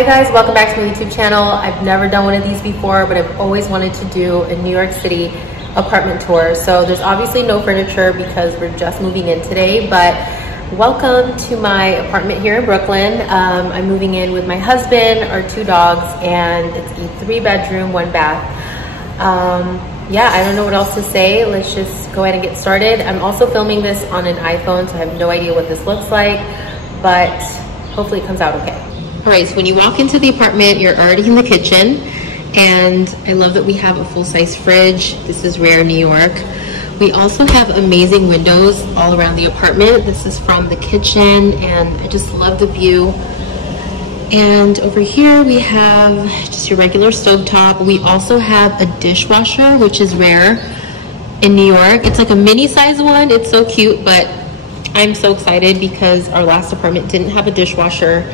Hi guys, welcome back to my YouTube channel. I've never done one of these before, but I've always wanted to do a New York City apartment tour. So there's obviously no furniture because we're just moving in today, but welcome to my apartment here in Brooklyn. I'm moving in with my husband, our 2 dogs, and it's a 3-bedroom, 1 bath. Yeah, I don't know what else to say. Let's just go ahead and get started. I'm also filming this on an iPhone, so I have no idea what this looks like, but hopefully it comes out okay. All right, so when you walk into the apartment, you're already in the kitchen, and I love that we have a full-size fridge. This is rare in New York. We also have amazing windows all around the apartment. This is from the kitchen, and I just love the view. And over here we have just your regular stovetop. We also have a dishwasher, which is rare in New York. It's like a mini-size one. It's so cute, but I'm so excited because our last apartment didn't have a dishwasher.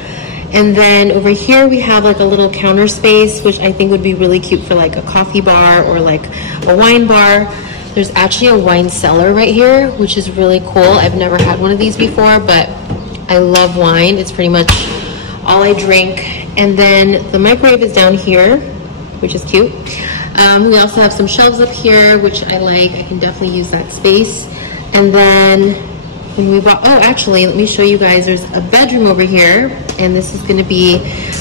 And then over here we have like a little counter space, which I think would be really cute for like a coffee bar or like a wine bar. There's actually a wine cellar right here, which is really cool. I've never had one of these before, but I love wine. It's pretty much all I drink. And then the microwave is down here, which is cute. We also have some shelves up here, which I like. I can definitely use that space. And then when we bought, oh, actually, let me show you guys. There's a bedroom over here, and this is going to be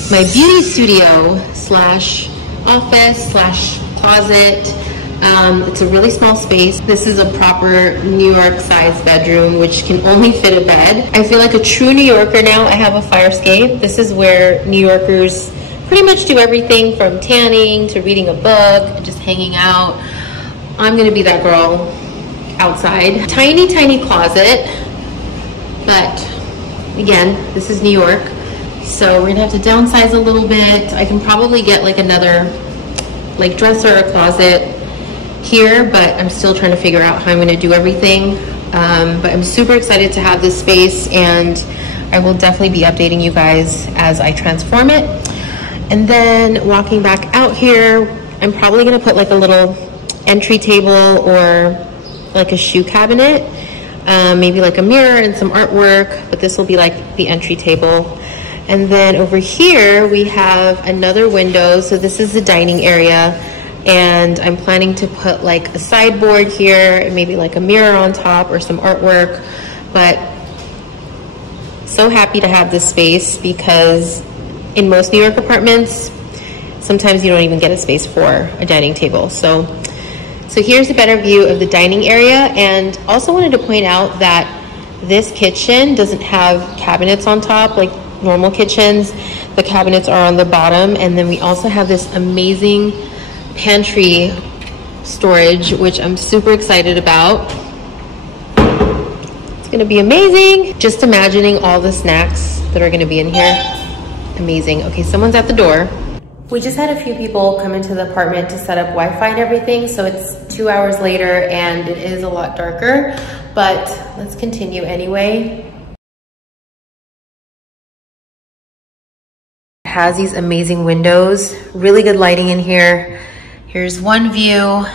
my beauty studio slash office slash closet. It's a really small space. This is a proper New York size bedroom, which can only fit a bed. I feel like a true New Yorker now. I have a fire escape. This is where New Yorkers pretty much do everything from tanning to reading a book and just hanging out. I'm going to be that girl outside. Tiny, tiny closet. But again, this is New York, so we're gonna have to downsize a little bit. I can probably get like another like dresser or closet here, but I'm still trying to figure out how I'm gonna do everything. But I'm super excited to have this space, and I will definitely be updating you guys as I transform it. And then walking back out here, I'm probably gonna put like a little entry table or like a shoe cabinet. Maybe like a mirror and some artwork, but this will be like the entry table. And then over here we have another window. So this is the dining area, and I'm planning to put like a sideboard here and maybe like a mirror on top or some artwork. But so happy to have this space because in most New York apartments, sometimes you don't even get a space for a dining table. So here's a better view of the dining area, and also wanted to point out that this kitchen doesn't have cabinets on top like normal kitchens. The cabinets are on the bottom, and then we also have this amazing pantry storage, which I'm super excited about. It's gonna be amazing. Just imagining all the snacks that are gonna be in here. Amazing. Okay, someone's at the door. We just had a few people come into the apartment to set up Wi-Fi and everything, so it's 2 hours later and it is a lot darker, but let's continue anyway. It has these amazing windows, really good lighting in here. Here's one view,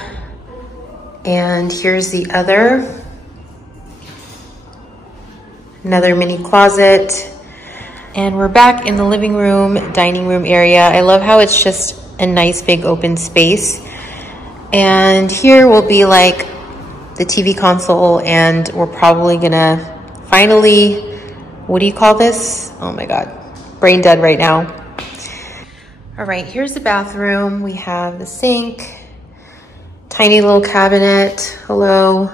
and here's the other. Another mini closet. And we're back in the living room, dining room area. I love how it's just a nice big open space. And here will be like the TV console, and we're probably gonna finally, what do you call this? Oh my God, brain dead right now. All right, here's the bathroom. We have the sink, tiny little cabinet, hello.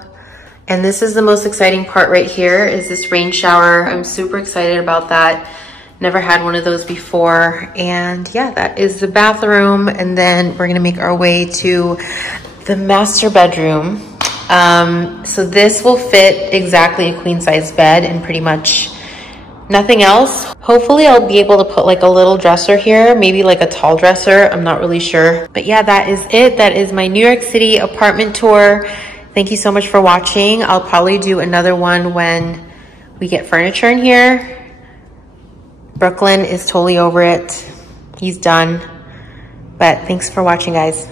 And this is the most exciting part right here, is this rain shower. I'm super excited about that. Never had one of those before. And yeah, that is the bathroom. And then we're gonna make our way to the master bedroom. So this will fit exactly a queen size bed and pretty much nothing else. Hopefully I'll be able to put like a little dresser here, maybe like a tall dresser, I'm not really sure. But yeah, that is it. That is my New York City apartment tour. Thank you so much for watching. I'll probably do another one when we get furniture in here. Brooklyn is totally over it. He's done. But thanks for watching, guys.